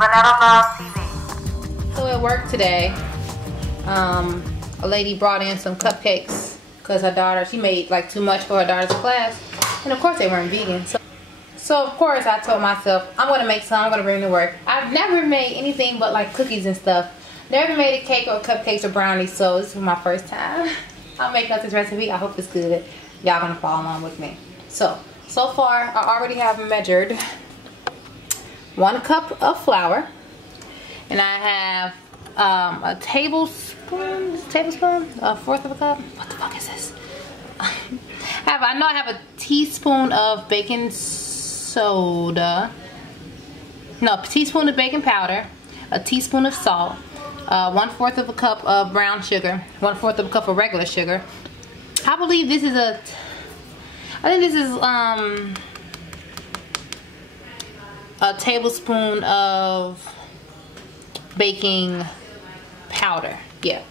VanillaLovveTV. So at work today, a lady brought in some cupcakes because her daughter, she made like too much for her daughter's class, and of course they weren't vegan. So of course I told myself, I'm gonna make some, I'm gonna bring to work. I've never made anything but like cookies and stuff. Never made a cake or cupcakes or brownies, so this is my first time. I'll make up this recipe. I hope it's good. Y'all gonna follow along with me. So far I already have measured 1 cup of flour, and I have a tablespoon, a fourth of a cup. What the fuck is this? I know I have a teaspoon of baking soda. No, a teaspoon of baking powder, a teaspoon of salt, 1/4 of a cup of brown sugar, 1/4 of a cup of regular sugar. I believe this is a tablespoon of baking powder. Yeah.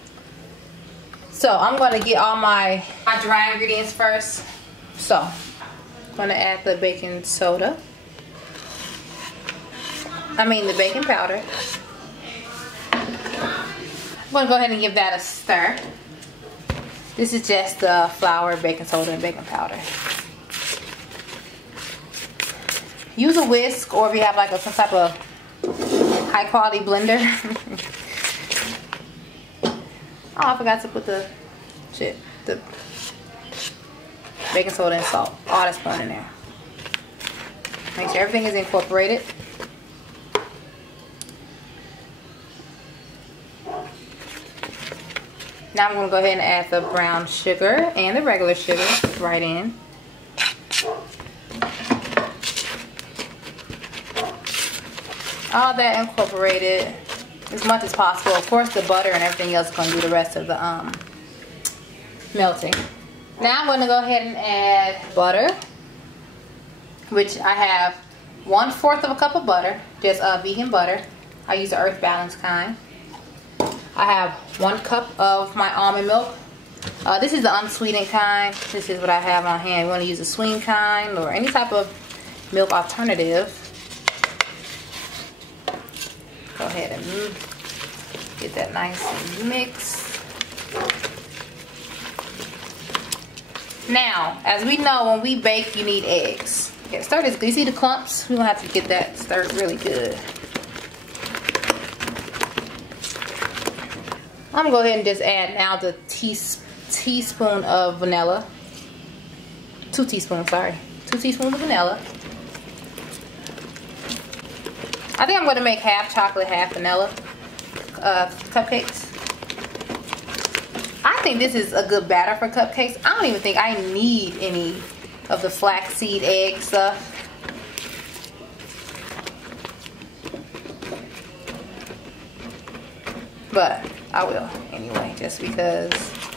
So I'm gonna get all my dry ingredients first. So I'm gonna add the baking soda. The baking powder. I'm gonna go ahead and give that a stir. This is just the flour, baking soda, and baking powder. Use a whisk, or if you have like some type of high quality blender. Oh, I forgot to put the baking soda and salt. All that's going in there. Make sure everything is incorporated. Now I'm going to go ahead and add the brown sugar and the regular sugar right in. All that incorporated as much as possible. Of course, the butter and everything else is going to do the rest of the melting. Now I'm going to go ahead and add butter, which I have 1/4 of a cup of butter, just vegan butter. I use the Earth Balance kind. I have 1 cup of my almond milk. This is the unsweetened kind. This is what I have on hand. You want to use a sweetened kind or any type of milk alternative. Go ahead and get that nice and mixed. Now, as we know, when we bake, you need eggs. Okay, stir this. You see the clumps? We're gonna have to get that stirred really good. I'm gonna go ahead and just add now the teaspoon of vanilla. 2 teaspoons, sorry. 2 teaspoons of vanilla. I think I'm going to make half chocolate, half vanilla cupcakes. I think this is a good batter for cupcakes. I don't even think I need any of the flaxseed egg stuff. But I will anyway, just because,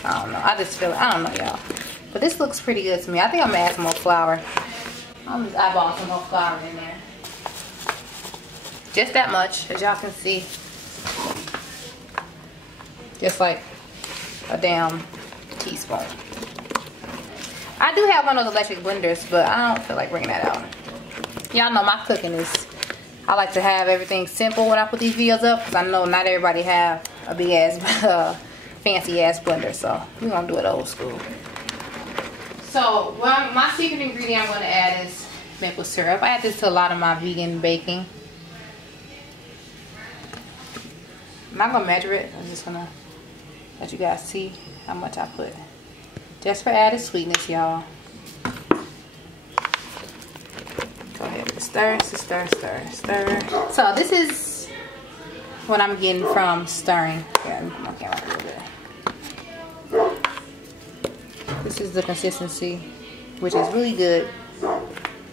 I don't know. I just feel, I don't know, y'all. But this looks pretty good to me. I think I'm going to add some more flour. I'm just eyeballing some more flour in there. Just that much, as y'all can see. Just like a damn teaspoon. I do have one of those electric blenders, but I don't feel like bringing that out. Y'all know my cooking is, I like to have everything simple when I put these videos up, because I know not everybody have a big ass, fancy ass blender, so we're gonna do it old school. So, my secret ingredient I'm gonna add is maple syrup. I add this to a lot of my vegan baking. I'm not gonna measure it. I'm just gonna let you guys see how much I put. Just for added sweetness, y'all. Go ahead and stir, stir, stir, stir. So this is what I'm getting from stirring. Yeah, my camera a little bit. This is the consistency, which is really good.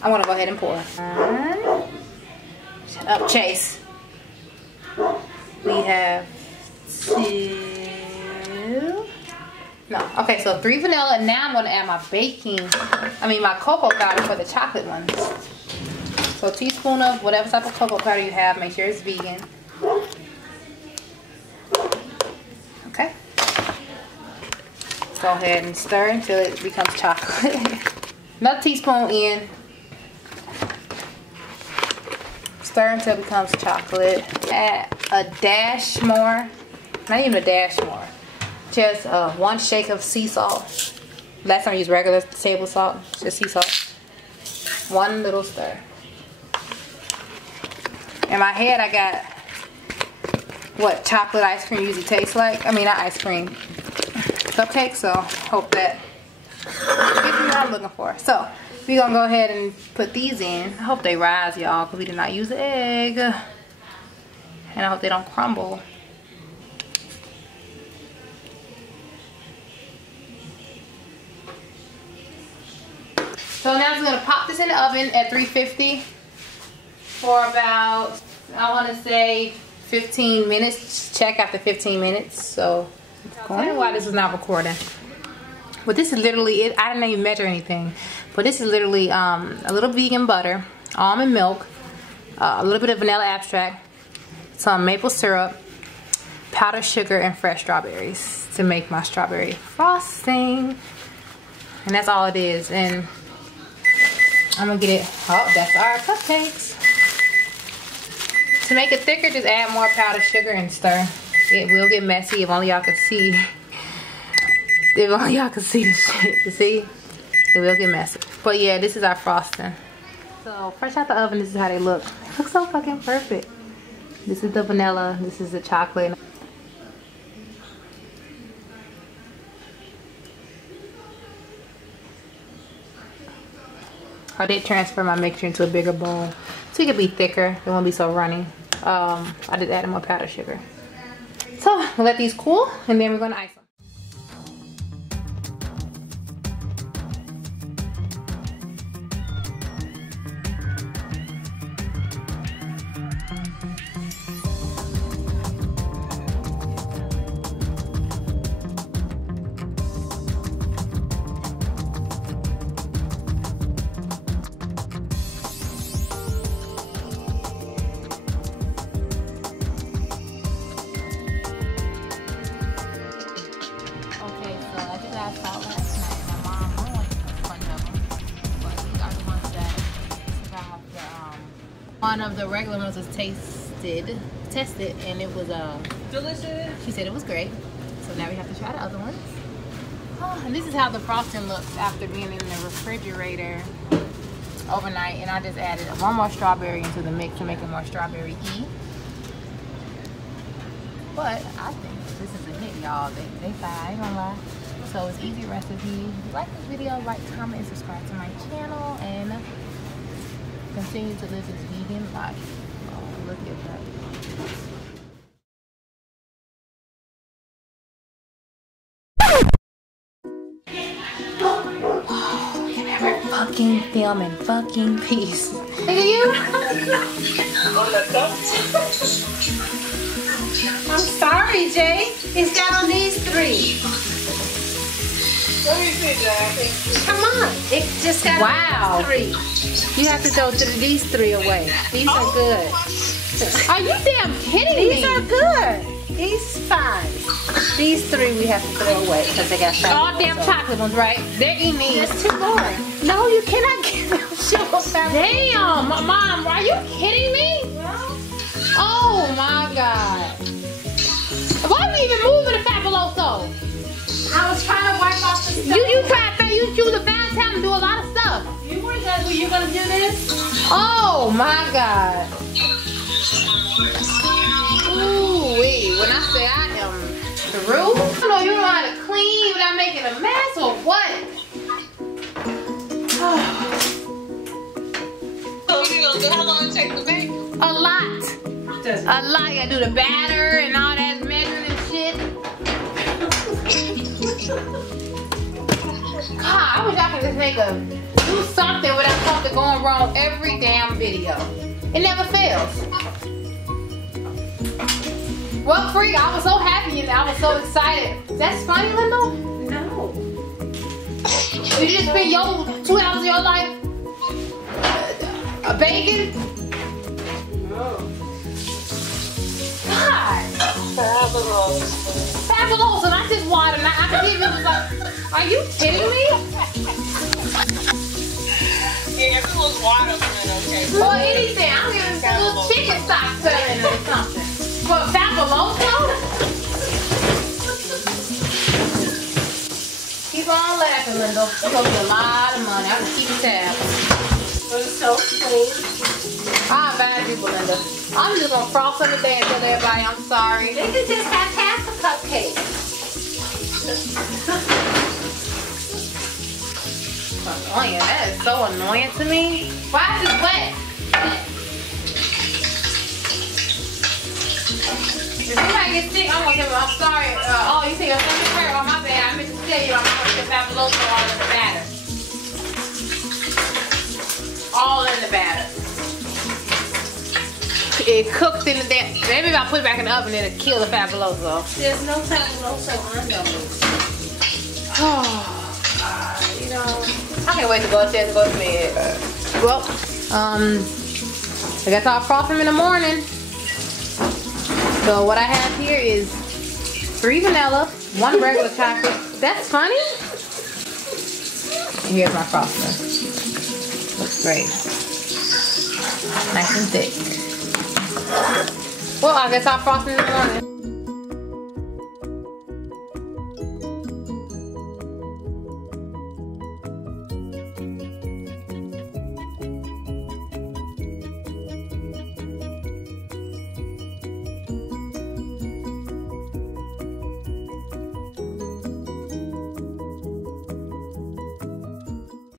I'm gonna go ahead and pour. Shut up, Chase. We have 2. No, okay, so 3 vanilla. And now I'm gonna add my my cocoa powder for the chocolate ones. So a teaspoon of whatever type of cocoa powder you have. Make sure it's vegan. Okay. Go ahead and stir until it becomes chocolate. Another teaspoon in. Stir until it becomes chocolate. Add a dash more, not even a dash more, just 1 shake of sea salt. Last time I used regular table salt, just sea salt. 1 little stir. In my head, I got what chocolate ice cream usually tastes like. I mean, not ice cream, cupcakes. So hope that gives me what I'm looking for. So we're gonna go ahead and put these in. I hope they rise, y'all, because we did not use the egg, and I hope they don't crumble. So now I'm gonna pop this in the oven at 350 for about, I want to say 15 minutes. Check after 15 minutes. So I'll tell you why this is not recording. But this is literally it. I didn't even measure anything. But this is literally a little vegan butter, almond milk, a little bit of vanilla extract, some maple syrup, powdered sugar, and fresh strawberries to make my strawberry frosting. And that's all it is. And I'm gonna get it. Oh, that's our cupcakes. To make it thicker, just add more powdered sugar and stir. It will get messy. If only y'all could see. If only y'all could see this shit. You see? It will get messy. But yeah, this is our frosting. So fresh out the oven, this is how they look. They look so fucking perfect. This is the vanilla. This is the chocolate. I did transfer my mixture into a bigger bowl so it could be thicker. It won't be so runny. I just added more powdered sugar. So we'll let these cool and then we're gonna ice them. One of the regular ones was tested, and it was delicious. She said it was great. So now we have to try the other ones. Oh, and this is how the frosting looks after being in the refrigerator overnight. And I just added 1 more strawberry into the mix to make it more strawberry-y. But I think this is a hit, y'all. They fine, I ain't gonna lie. So it's easy recipe. If you like this video, like, comment, and subscribe to my channel, and continue to live this vegan life. Oh, look at that. Oh, you never fucking film in fucking peace. Look at you. I'm sorry, Jay. It's got on these 3. Let me see, Jay. Come on. It just got on these 3. You have to throw these 3 away. These are good. Are you damn kidding me? These are good. These fine. These 3 we have to throw away because they got all damn chocolate ones, right? They're eating these. There's 2 more. No, you cannot get them sugar. Damn, Mom, are you kidding me? Oh my God. Why are we even moving the Fabuloso? I was trying to wipe off the stuff. You choose a bad time to do a lot of stuff. You were done. Were you gonna do this? Oh my God. Ooh wee. When I say I am through, I don't know you know how to clean without making a mess or what? So how long it take to make? A lot. A lot. You gotta do the batter and all that measuring and shit. God, I wish I could just do something without something going wrong every damn video. It never fails. Well, freak, I was so happy and I was so excited. That's funny, Lindo? No. You just spend your 2 hours of your life baking? No. God. Fabuloso, not just water. I could even was like, are you kidding me? Yeah, if it was water, then okay. Or anything. I'm giving some little chicken stock filling or something. For fabuloso? Keep on laughing, Linda. It's gonna be a lot of money. I have to keep it tab. It's so clean. I'll advise you, Belinda. I'm just gonna frost on the day and tell everybody I'm sorry. They could just have half a cupcake. Annoying. That is so annoying to me. Why is it wet? If somebody gets sick, I'm gonna tell them I'm sorry. Oh, you say your stomach hurt? Oh, my bad. I meant to tell you I'm gonna put fabuloso all in the batter. All in the batter. It cooked in the damn. Maybe if I put it back in the oven, it'll kill the fabuloso. There's no fabuloso on those. Oh. You know, I can't wait to go upstairs and go to bed. Well, I guess I'll frost them in the morning. So what I have here is 3 vanilla, 1 regular chocolate. That's funny. And here's my frosting. Looks great. Nice and thick. Well, I guess I'll frost them in the morning.